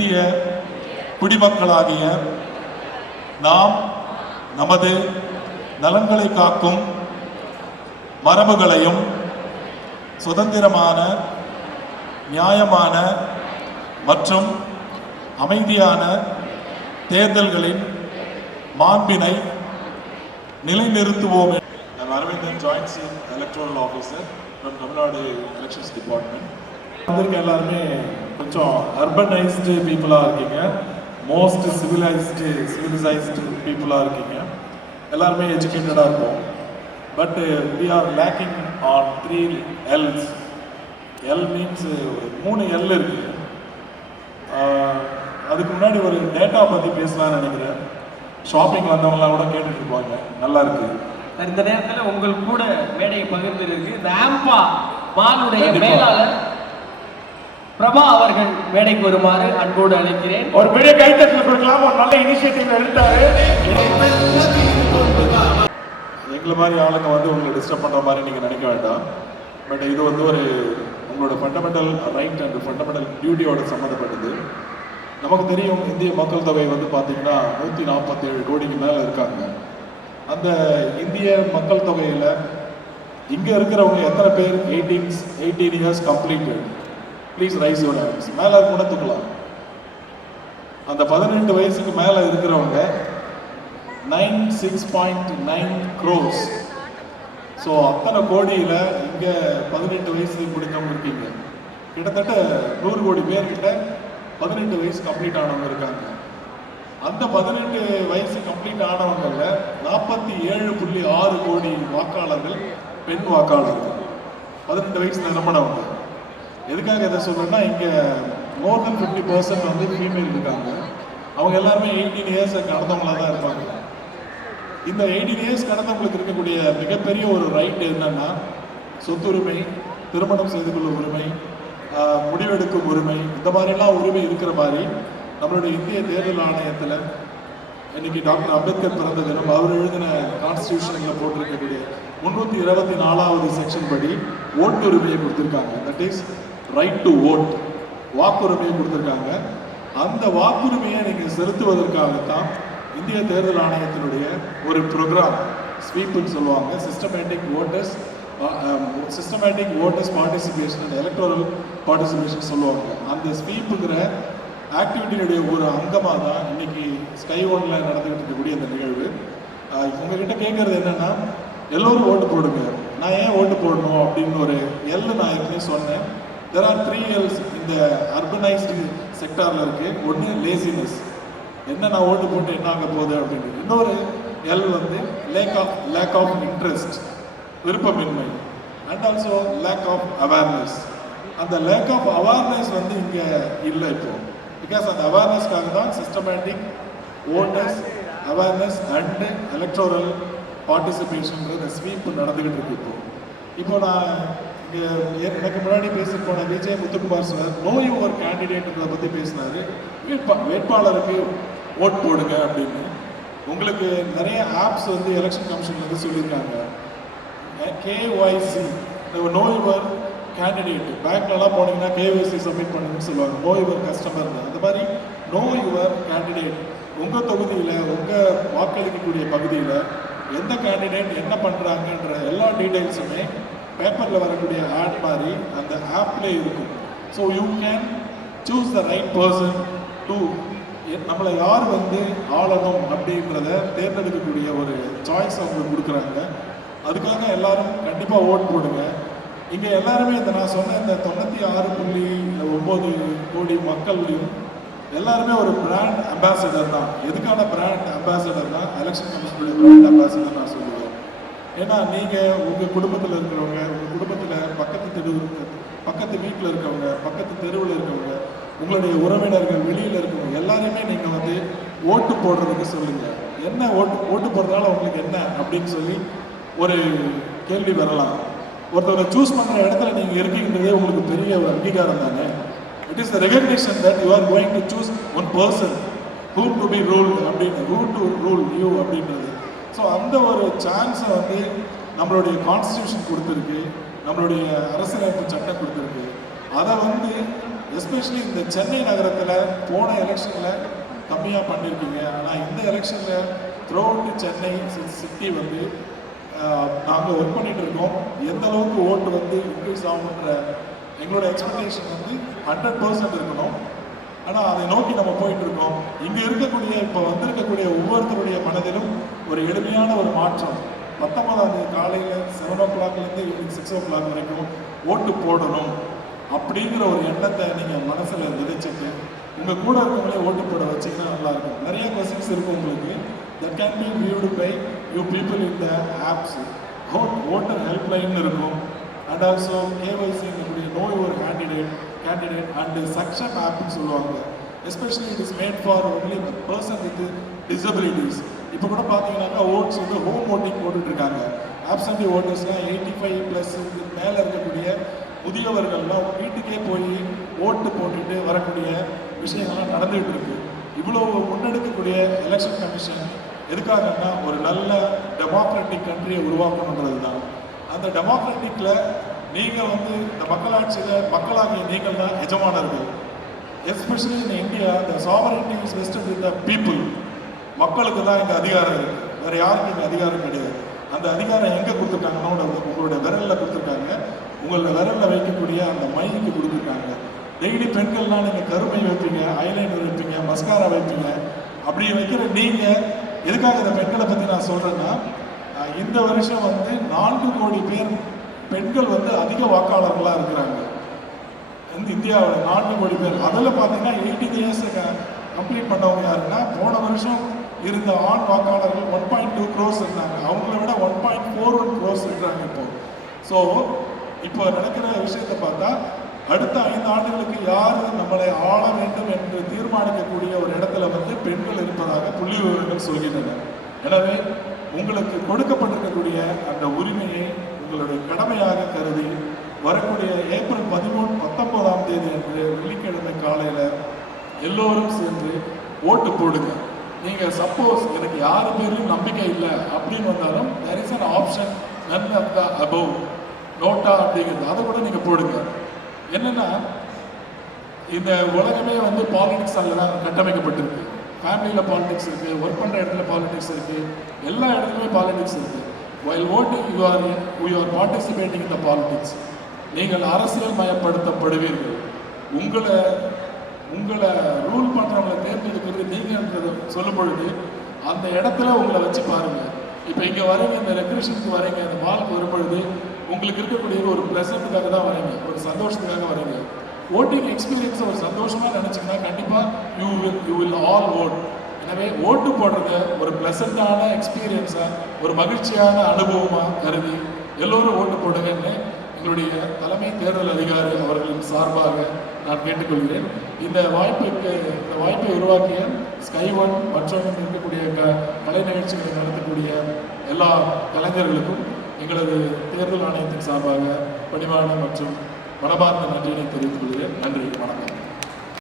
இந்திய குடிமக்களாகிய நாம் நமது நலன்களை காக்கும் மரபுகளையும் சுதந்திரமான, நியாயமான மற்றும் அமைதியான தேர்தல்களின் மாண்பினை நிலைநிறுத்துவோம். I'm Aravindan, Joint Electoral Officer from Tamil Nadu Elections Department. எல்லாருமே கொஞ்சம் அர்பனைஸ்டு பீப்புளாக இருக்கீங்க, மோஸ்ட் சிவிலைஸ்டு பீப்புளாக இருக்கீங்க, எல்லாருமே எஜுகேட்டடாக இருக்கும். But we are lacking on 3 L's. L means 3 L இருக்கு. அதுக்கு முன்னாடி ஒரு டேட்டா பற்றி பேசலாம்னு நினைக்கிறேன். ஷாப்பிங் வந்தவங்களாம் கூட கேட்டுட்டு இருப்பாங்க, நல்லா இருக்கு. இந்த நேரத்தில் உங்கள் கூட மேடையை பகிர்ந்திருக்கு இந்த ஆம்பா மாலுடைய மேலாளர் பிரபா அவர்கள் மேடைக்கு வருமாறு அன்போடு அழைக்கிறேன். ஒரு பெரிய கைத்தட்டல் கொடுக்கலாம். ஒரு நல்ல இனிஷியேட்டிவ் எடுத்தாரு. எங்களை மாதிரி ஆளுங்க வந்து உங்களை டிஸ்டர்ப் பண்ணுற மாதிரி நீங்கள் நினைக்க வேண்டாம். பட் இது வந்து ஒரு உங்களோட ஃபண்டமெண்டல் ரைட் அண்ட் ஃபண்டமெண்டல் டியூட்டியோட சம்மந்தப்பட்டது. நமக்கு தெரியும், இந்திய மக்கள் தொகை வந்து பார்த்தீங்கன்னா 147 கோடிக்கு மேலே இருக்காங்க. அந்த இந்திய மக்கள் தொகையில் இங்கே இருக்கிறவங்க எத்தனை பேர் 18 years completed? Please raise your hands. மேலே கூட தூக்கலாம். அந்த 18 வயசுக்கு மேலே இருக்கிறவங்க 96.9 crores. ஸோ அத்தனை கோடியில் இங்கே 18 வயசு முடிக்காமல் இருக்கீங்க. கிட்டத்தட்ட 100 கோடி பேர்கிட்ட 18 வயசு கம்ப்ளீட் ஆனவங்க இருக்காங்க. அந்த 18 வயசு கம்ப்ளீட் ஆனவங்களில் 47.6 கோடி வாக்காளர்கள் பெண் வாக்காளர்கள், 18 வயசு நிரம்பினவங்க. எதுக்காக இதை சொல்கிறேன்னா, இங்கே மோர் தென் 50% வந்து ஃபீமேல் இருக்காங்க. அவங்க எல்லாருமே 18 இயர்ஸை கடந்தவங்களாக தான் இருப்பாங்க. இந்த 18 இயர்ஸ் கடந்தவங்களுக்கு இருக்கக்கூடிய மிகப்பெரிய ஒரு ரைட் என்னன்னா, சொத்துரிமை, திருமணம் செய்து கொள்ளும் உரிமை, முடிவெடுக்கும் உரிமை, இந்த மாதிரிலாம் உரிமை இருக்கிற மாதிரி நம்மளுடைய இந்திய தேர்தல் ஆணையத்தில் இன்னைக்கு டாக்டர் அம்பேத்கர் பிறந்த தினம் அவர் எழுதின கான்ஸ்டியூஷனில் போட்டிருக்கக்கூடிய 324வது செக்ஷன் படி ஓட்டுரிமையை கொடுத்துருக்காங்க. That is right to vote, வாக்குரிமையை கொடுத்துருக்காங்க. அந்த வாக்குரிமையை நீங்கள் செலுத்துவதற்காகத்தான் இந்திய தேர்தல் ஆணையத்தினுடைய ஒரு ப்ரோக்ராம், ஸ்வீப்னு சொல்லுவாங்க, systematic voters participation and electoral participation சொல்லுவாங்க. அந்த ஸ்வீப்புங்கிற ஆக்டிவிட்டியினுடைய ஒரு அங்கமாக தான் இன்னைக்கு ஸ்கை ஒன்ல நடந்துகிட்டு இருக்கக்கூடிய அந்த நிகழ்வு. உங்ககிட்ட கேட்கறது என்னன்னா, எல்லோரும் ஓட்டு போடுங்க. நான் ஏன் ஓட்டு போடணும் அப்படின்னு ஒரு எல் நான் ஏற்கனவே சொன்னேன். தெர் ஆர் 3 L's இந்த அர்பனைஸ்டு செக்டாரில் இருக்கு. ஒன்று லேசினஸ், என்ன நான் ஓட்டு போட்டு என்ன ஆக போகுது அப்படின்னு. இன்னொரு எல் வந்து லேக் ஆஃப் இன்ட்ரெஸ்ட், விருப்பமின்மை, and also lack of awareness. அந்த லேக் ஆஃப் அவேர்னஸ் வந்து இங்கே இல்லை இப்போ. பிகாஸ் அந்த அவேர்னஸ்க்காக தான் systematic voters awareness and electoral பார்ட்டிசிபேஷன்ன்ற ஸ்வீப் நடந்துகிட்டு இருக்கு. இப்போ நான் எனக்கு முன்னாடி பேச போன Vijay Muthukumar sir know your கேண்டிடேட்ன்றதை பற்றி பேசினாரு. வேட்பாளருக்கு ஓட் போடுங்க அப்படின்னு. உங்களுக்கு நிறைய ஆப்ஸ் வந்து எலெக்ஷன் கமிஷன் வந்து சொல்லியிருக்காங்க. KYC, know your candidate. பேங்க்லலாம் போனீங்கன்னா KYC சப்மிட் பண்ணுங்கன்னு சொல்லுவாங்க, நோ யுவர் கஸ்டமர். அந்த மாதிரி நோ யுவர் கேண்டிடேட். உங்கள் தொகுதியில், உங்கள் வாக்களிக்கக்கூடிய பகுதியில் எந்த கேண்டிடேட் என்ன பண்ணுறாங்கன்ற எல்லா டீட்டெயில்ஸுமே பேப்பரில் வரக்கூடிய ஆட் மாதிரி அந்த ஆப்லேயே இருக்கும். So you can choose the right person to நம்மளை யார் வந்து ஆளணும் அப்படின்றத தேர்ந்தெடுக்கக்கூடிய ஒரு சாய்ஸ் அவங்க கொடுக்குறாங்க. அதுக்காக எல்லாரும் கண்டிப்பாக ஓட் போடுங்க. இங்கே எல்லாருமே இந்த நான் சொன்ன இந்த 96.9 கோடி மக்களையும் எல்லாருமே ஒரு பிராண்ட் அம்பாசிடர் தான். எதுக்கான பிராண்ட் அம்பாசிடர் தான்? எலெக்ஷன் கமிஷனுடைய பிராண்ட் அம்பாசிடர் நான் சொல்லுவேன். ஏன்னா நீங்கள் உங்கள் குடும்பத்தில் இருக்கிறவங்க, உங்கள் குடும்பத்தில் பக்கத்து வீட்டில் இருக்கவங்க, பக்கத்து தெருவில் இருக்கவங்க, உங்களுடைய உறவினர்கள், வெளியில் இருக்கவங்க எல்லாருமே நீங்கள் வந்து ஓட்டு போடுறதுக்கு சொல்லுங்கள். என்ன ஓட்டு போடுறதுனால உங்களுக்கு என்ன அப்படின்னு சொல்லி ஒரு கேள்வி வரலாம். ஒருத்தவரை சூஸ் பண்ணுற இடத்துல நீங்கள் இருக்கீங்கன்றதே உங்களுக்கு பெரிய ஒரு அங்கீகாரம் தானே. It is the recognition that you are going to choose one person whom to be ruled அப்படின்னு, who to rule you அப்படின்றது. ஸோ அந்த ஒரு சான்ஸை வந்து நம்மளுடைய கான்ஸ்டியூஷன் கொடுத்துருக்கு, நம்மளுடைய அரசியலமைப்பு சட்டம் கொடுத்துருக்கு. அதை வந்து எஸ்பெஷலி இந்த சென்னை நகரத்தில் போன எலெக்ஷனில் கம்மியாக பண்ணியிருக்கீங்க. ஆனால் இந்த எலெக்ஷனில் த்ரூ அவுட் சென்னை சிட்டி வந்து நாங்கள் ஒர்க் பண்ணிட்டு இருக்கோம். எந்த அளவுக்கு ஓட்டு வந்து இன்க்ரீஸ் ஆகுன்ற எங்களோட எக்ஸ்பெக்டேஷன் வந்து 100% இருக்கணும். ஆனால் அதை நோக்கி நம்ம போயிட்டு இருக்கோம். இங்கே இருக்கக்கூடிய இப்போ வந்திருக்கக்கூடிய ஒவ்வொருத்தருடைய மனதிலும் ஒரு எளிமையான ஒரு மாற்றம். 19ஆம் தேதி காலையில் 7 o'clockலேருந்து ஈவினிங் 6 o'clock வரைக்கும் ஓட்டு போடணும் அப்படிங்கிற ஒரு எண்ணத்தை நீங்கள் மனசில் விதைச்சிட்டு உங்கள் கூட இருக்கவங்களே ஓட்டு போட வச்சிங்கன்னா நல்லாயிருக்கும். நிறைய கொஸ்டின்ஸ் இருக்கும் உங்களுக்கு. that can be viewed by you people in the apps. voter helpline இருக்கும். and also KYC னுடைய know your candidate and suction app னு சொல்லுவாங்க. especially it is made for only the person with disabilities. இப்போ கூட பார்த்தீங்கன்னா oats வந்து home voting போட்டுட்டு இருக்காங்க. Absentee ஓட்டர்ஸ்லாம் 85+ மேலே இருக்கக்கூடிய முதியவர்கள்லாம் வீட்டுக்கே போய் ஓட்டு போட்டுட்டு வரக்கூடிய விஷயங்கள்லாம் நடந்துகிட்டு இருக்கு. இவ்வளோ முன்னெடுக்கக்கூடிய எலெக்ஷன் கமிஷன் எதுக்காகன்னா ஒரு நல்ல டெமோக்ராட்டிக் கண்ட்ரியை உருவாக்கணுன்றது தான். அந்த டெமோக்ராட்டிக்கில் நீங்கள் வந்து இந்த மக்களாட்சியில் மக்களாகிய நீங்கள் தான் எஜமானர்கள். Especially in India the sovereignty is vested with the people. மக்களுக்கு தான் இங்கே அதிகாரம் இருக்குது, வேறு யாருக்கும் இங்கே அதிகாரம் கிடையாது. அந்த அதிகாரம் எங்கே கொடுத்துருக்காங்கன்னா உங்களுடைய விரலில் கொடுத்துருக்காங்க. உங்களோட விரலில் வைக்கக்கூடிய அந்த மைக்கு கொடுத்துருக்காங்க. டெய்லி பெண்கள்லாம் நீங்கள் கருமை வைப்பீங்க, ஐலைனர் வைப்பீங்க, மஸ்காரா வைப்பீங்க. அப்படி வைக்கிற நீங்கள் எதுக்காக இந்த பெண்களை பற்றி நான் சொல்கிறேன்னா, இந்த வருஷம் வந்து 4 கோடி பேர் பெண்கள் வந்து அதிக வாக்காளர்களாக இருக்கிறாங்க இந்தியாவில். 4 கோடி பேர். அதில் பார்த்தீங்கன்னா 18 years கம்ப்ளீட் பண்ணவங்க யாருன்னா, போன வருஷம் இருந்த ஆண் வாக்காளர்கள் 1.2 crores இருந்தாங்க. அவங்கள விட 1.41 crores இருக்கிறாங்க இப்போ. ஸோ இப்போ நடக்கிற விஷயத்தை பார்த்தா அடுத்த 5 ஆண்டுகளுக்கு யார் நம்மளை ஆள வேண்டும் என்று தீர்மானிக்கக்கூடிய ஒரு இடத்துல வந்து பெண்கள் இருப்பதாக புள்ளி விவரங்கள் சொல்கின்றன. எனவே உங்களுக்கு கொடுக்கப்பட்டிருக்கக்கூடிய அந்த உரிமையை உங்களுடைய கடமையாக கருதி வரக்கூடிய ஏப்ரல் 19ஆம் தேதி அன்று வெள்ளிக்கிழமை காலையில் எல்லோரும் சேர்ந்து ஓட்டு போடுங்க. நீங்கள் சப்போஸ் எனக்கு யார் பேரும் நம்பிக்கை இல்லை அப்படின்னு வந்தாலும் there is an option none of the above NOTA அப்படிங்கிறது, அதை கூட நீங்கள் போடுங்க. என்னன்னா இந்த உலகமே வந்து பாலிடிக்ஸால தான் கட்டமைக்கப்பட்டிருக்கு. ஃபேமிலியில் பாலிடிக்ஸ் இருக்குது, ஒர்க் பண்ணுற இடத்துல பாலிடிக்ஸ் இருக்குது, எல்லா இடத்துலையுமே பாலிடிக்ஸ் இருக்குது. while voting you are participating in the politics. நீங்கள் அரசியல் மயப்படுத்தப்படுவீர்கள். உங்களை ரூல் பண்ணுறவங்களை தேர்ந்தெடுக்கிறது நீங்கன்றதை சொல்லும் பொழுது அந்த இடத்துல உங்களை வச்சு பாருங்கள். இப்போ இங்கே வரீங்க, இந்த ரெக்ரேஷனுக்கு வரீங்க, அந்த மாலுக்கு வரும்பொழுது உங்களுக்கு இருக்கக்கூடிய ஒரு ப்ளசண்ட்டுக்காக தான் வரீங்க, ஒரு சந்தோஷத்துக்காக வரீங்க. ஓட்டிங் எக்ஸ்பீரியன்ஸை ஒரு சந்தோஷமாக நினச்சிங்கன்னா கண்டிப்பாக யூ வில் ஆல் ஓட். எனவே ஓட்டு போடுறத ஒரு ப்ளசண்ட்டான எக்ஸ்பீரியன்ஸாக, ஒரு மகிழ்ச்சியான அனுபவமாக கருதி எல்லோரும் ஓட்டு போடுங்கன்னு எங்களுடைய தலைமை தேர்தல் அதிகாரி அவர்களின் சார்பாக நான் கேட்டுக்கொள்கிறேன். இந்த வாய்ப்பை உருவாக்கிய ஸ்கை ஒன் மற்றும் இருக்கக்கூடிய கலை நிகழ்ச்சிகளை நடத்தக்கூடிய எல்லா கலைஞர்களுக்கும் எங்களது தேர்தல் ஆணையத்தின் சார்பாக பணிவான மற்றும் மனமார்ந்த நன்றியினை தெரிவித்துக் கொள்கிறேன். நன்றி, வணக்கம்.